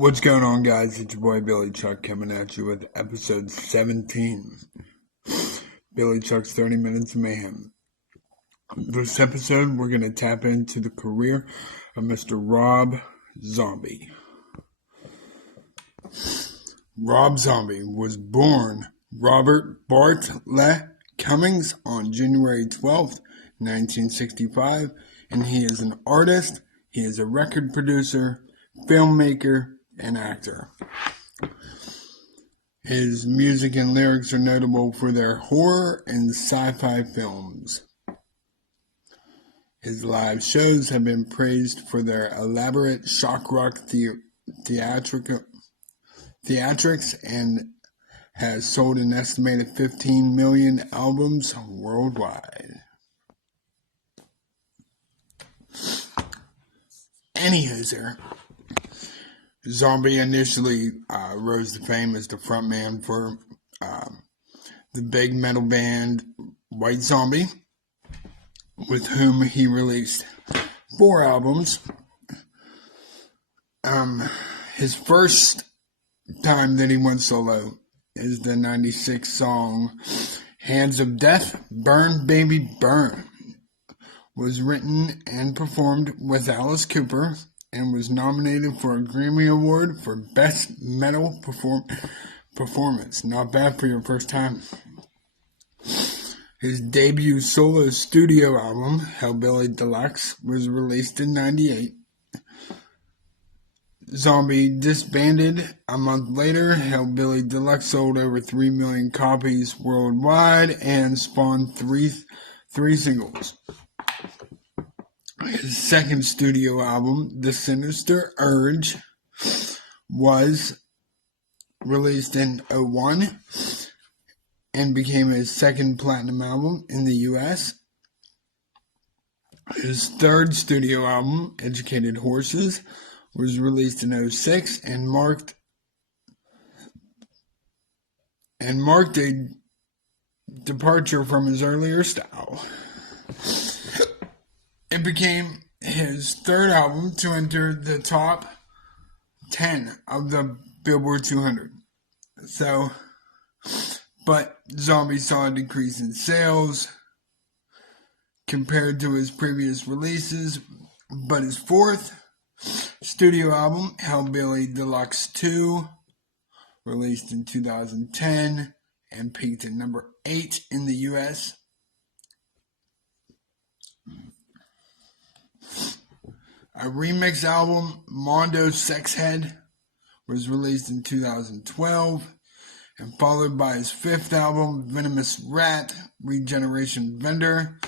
What's going on, guys? It's your boy Billy Chuck coming at you with episode 17. Billy Chuck's 30 Minutes of Mayhem. This episode, we're going to tap into the career of Mr. Rob Zombie. Rob Zombie was born Robert Bartlett Cummings on January 12th, 1965, and he is an artist, he is a record producer, filmmaker, and actor. His music and lyrics are notable for their horror and sci-fi films. His live shows have been praised for their elaborate shock rock theatrics and has sold an estimated 15 million albums worldwide. Anywho, Zombie initially rose to fame as the frontman for the big metal band White Zombie, with whom he released 4 albums. His first time that he went solo is the 96 song Hands of Death, Burn Baby Burn. Was written and performed with Alice Cooper and was nominated for a Grammy Award for Best Metal Performance. Not bad for your first time. His debut solo studio album, Hellbilly Deluxe, was released in '98. Zombie disbanded a month later. Hellbilly Deluxe sold over 3 million copies worldwide and spawned three singles. His second studio album, The Sinister Urge, was released in '01 and became his second platinum album in the US. His third studio album, Educated Horses, was released in '06 and marked a departure from his earlier style. It became his third album to enter the top 10 of the Billboard 200. But Zombie saw a decrease in sales compared to his previous releases. But his fourth studio album, Hellbilly Deluxe 2, released in 2010 and peaked at number 8 in the US. A remix album, Mondo Sexhead, was released in 2012 and followed by his fifth album, Venomous Rat, Regeneration Vendor,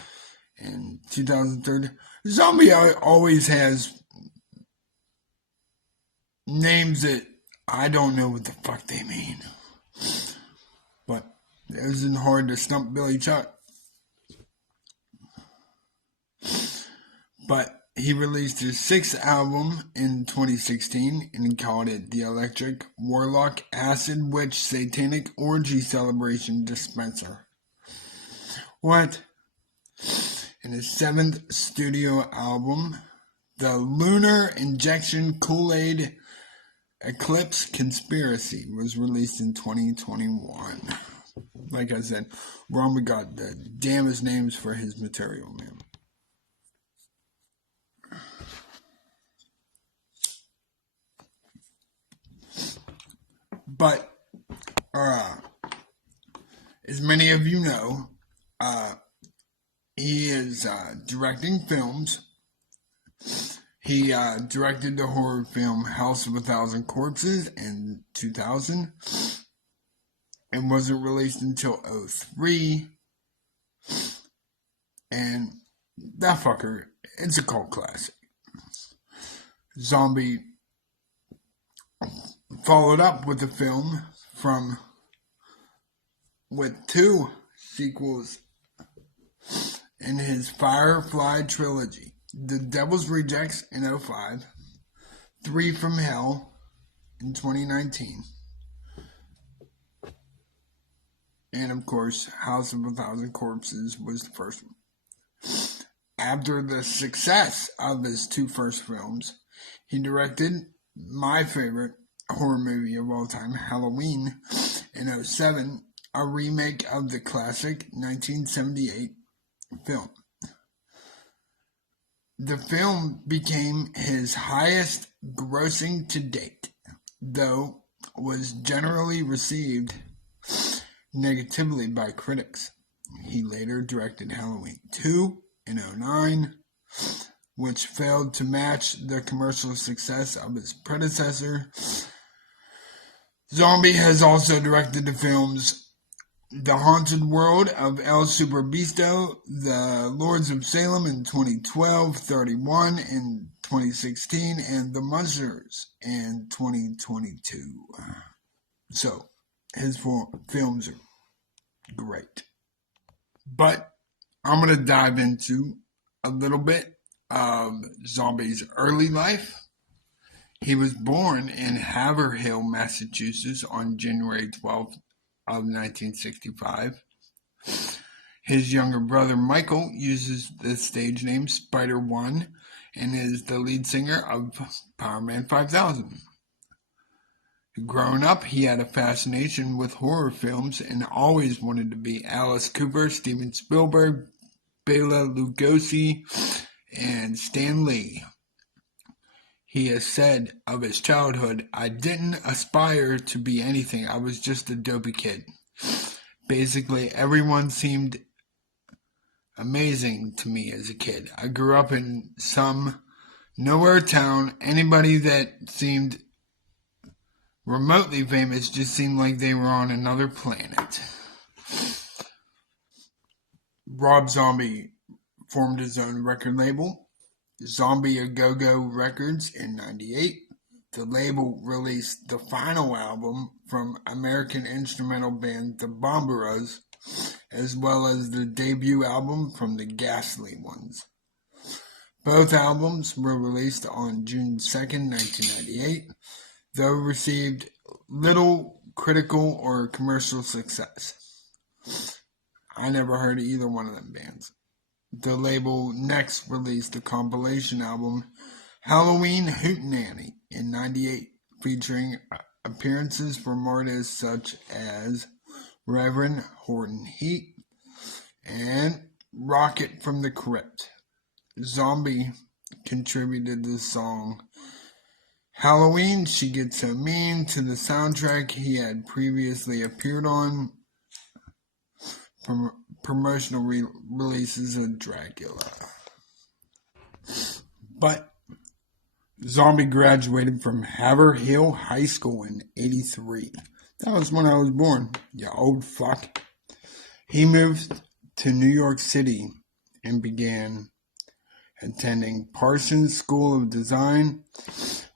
in 2013. Zombie always has names that I don't know what the fuck they mean. But it isn't hard to stump Billy Chuck. But he released his sixth album in 2016 and called it The Electric Warlock Acid Witch Satanic Orgy Celebration Dispenser. What? In his seventh studio album, The Lunar Injection Kool-Aid Eclipse Conspiracy was released in 2021. Like I said, Roman got the damnest names for his material, man. But, as many of you know, he is directing films. He directed the horror film House of a Thousand Corpses in 2000 and wasn't released until '03. And that fucker, it's a cult classic. Zombie followed up with the film with 2 sequels in his Firefly trilogy. The Devil's Rejects in '05, 3 from Hell in 2019, and of course, House of a Thousand Corpses was the first one. After the success of his 2 first films, he directed my favorite, horror movie of all time, Halloween, in 2007, a remake of the classic 1978 film. The film became his highest grossing to date, though was generally received negatively by critics. He later directed Halloween 2 in 2009, which failed to match the commercial success of its predecessor. Zombie has also directed the films The Haunted World of El Superbeasto, The Lords of Salem in 2012, 31 in 2016, and The Munsters in 2022. So, his films are great. But I'm going to dive into a little bit of Zombie's early life. He was born in Haverhill, Massachusetts on January 12th of 1965. His younger brother Michael uses the stage name Spider-One and is the lead singer of Powerman 5000. Growing up, he had a fascination with horror films and always wanted to be Alice Cooper, Steven Spielberg, Bela Lugosi, and Stan Lee. He has said of his childhood, "I didn't aspire to be anything. I was just a dopey kid." Basically, everyone seemed amazing to me as a kid. I grew up in some nowhere town. Anybody that seemed remotely famous just seemed like they were on another planet. Rob Zombie formed his own record label, Zombie A Go-Go Records, in 1998. The label released the final album from American instrumental band The Bomberos, as well as the debut album from the Ghastly Ones. Both albums were released on June 2nd, 1998, though received little critical or commercial success. I never heard of either one of them bands. The label next released the compilation album Halloween Hootenanny in 1998, featuring appearances from artists such as Reverend Horton Heat and Rocket from the Crypt. Zombie contributed the song Halloween, She Gets So Mean to the soundtrack he had previously appeared on from promotional releases of Dracula. But Zombie graduated from Haverhill High School in 1983. That was when I was born, you old fuck. He moved to New York City and began attending Parsons School of Design,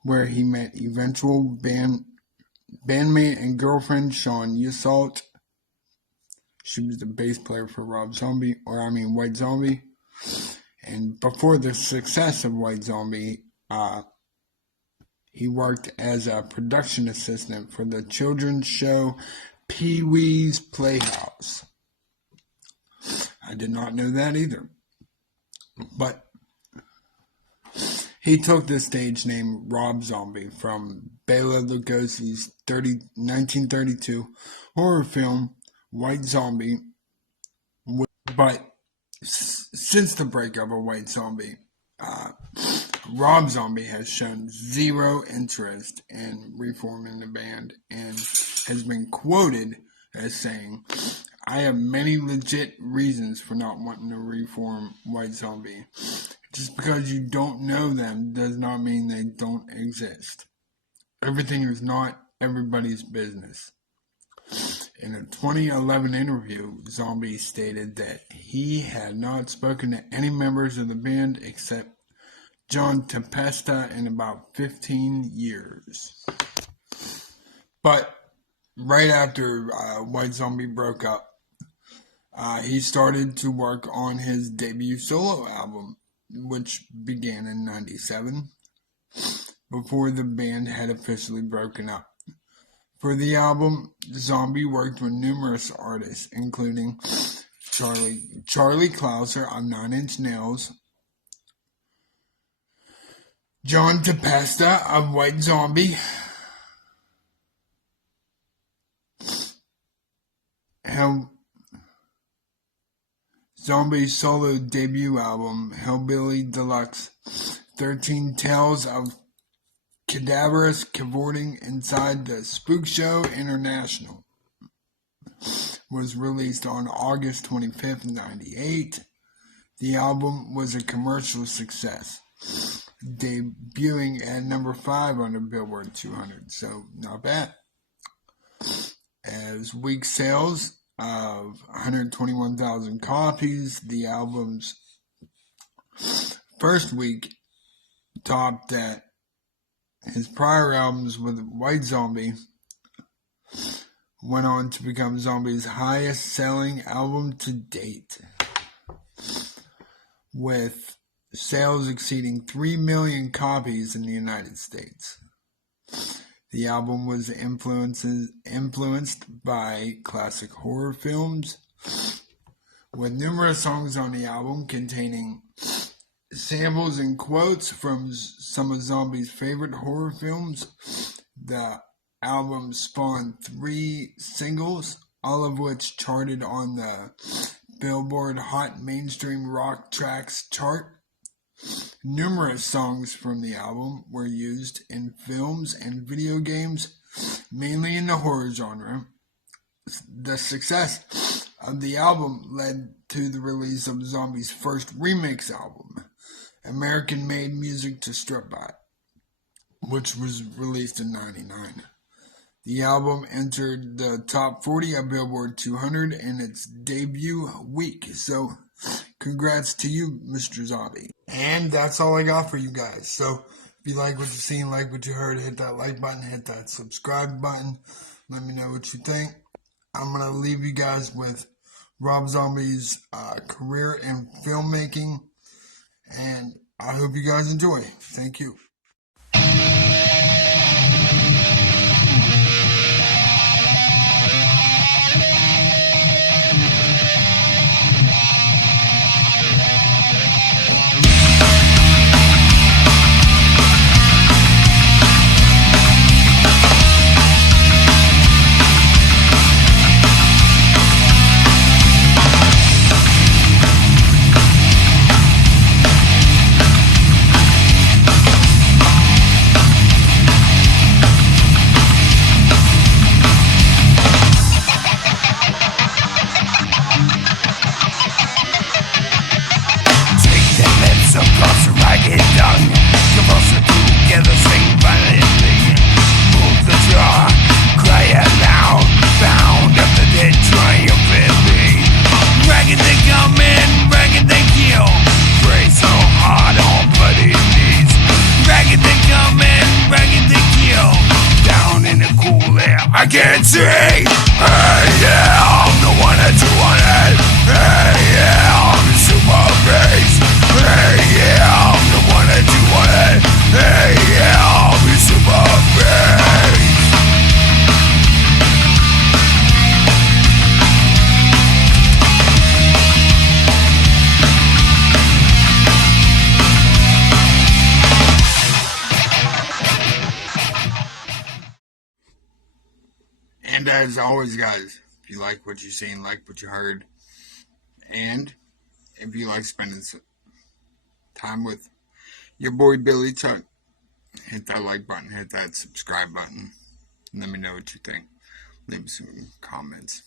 where he met eventual bandmate and girlfriend Shawn Yseult. She was the bass player for White Zombie. And before the success of White Zombie, he worked as a production assistant for the children's show Pee-wee's Playhouse. I did not know that either. But he took the stage name Rob Zombie from Bela Lugosi's 1932 horror film White Zombie. But since the breakup of White Zombie, Rob Zombie has shown zero interest in reforming the band and has been quoted as saying, "I have many legit reasons for not wanting to reform White Zombie. Just because you don't know them does not mean they don't exist. Everything is not everybody's business." In a 2011 interview, Zombie stated that he had not spoken to any members of the band except John Tempesta in about 15 years. But right after White Zombie broke up, he started to work on his debut solo album, which began in 1997, before the band had officially broken up. For the album, Zombie worked with numerous artists, including Charlie Clouser of Nine Inch Nails, John Tempesta of White Zombie, Zombie's solo debut album, Hellbilly Deluxe, 13 Tales of Cadaverous Cavorting Inside the Spook Show International, was released on August 25th, 1998. The album was a commercial success, debuting at number 5 on the Billboard 200, so not bad. As week sales of 121,000 copies, the album's first week topped that his prior albums with White Zombie, went on to become Zombie's highest selling album to date, with sales exceeding 3 million copies in the United States. The album was influenced by classic horror films, with numerous songs on the album containing samples and quotes from some of Zombie's favorite horror films. The album spawned 3 singles, all of which charted on the Billboard Hot Mainstream Rock Tracks chart. Numerous songs from the album were used in films and video games, mainly in the horror genre. The success of the album led to the release of Zombie's first remix album, American Made Music to Strip By, which was released in 1999. The album entered the top 40 of Billboard 200 in its debut week, so congrats to you, Mr. Zombie. And that's all I got for you guys. So if you like what you've seen, like what you heard, hit that like button, hit that subscribe button. Let me know what you think. I'm going to leave you guys with Rob Zombie's career in filmmaking, and I hope you guys enjoy. Thank you. I can't see. Hey, yeah, I'm the one that you wanted. Hey, yeah, I'm the super bass. Hey, yeah, I'm the one that you wanted. Hey, yeah, I'm the super bass. And as always, guys, if you like what you've seen, like what you heard, and if you like spending time with your boy Billy Chuck, hit that like button, hit that subscribe button, and let me know what you think. Leave me some comments.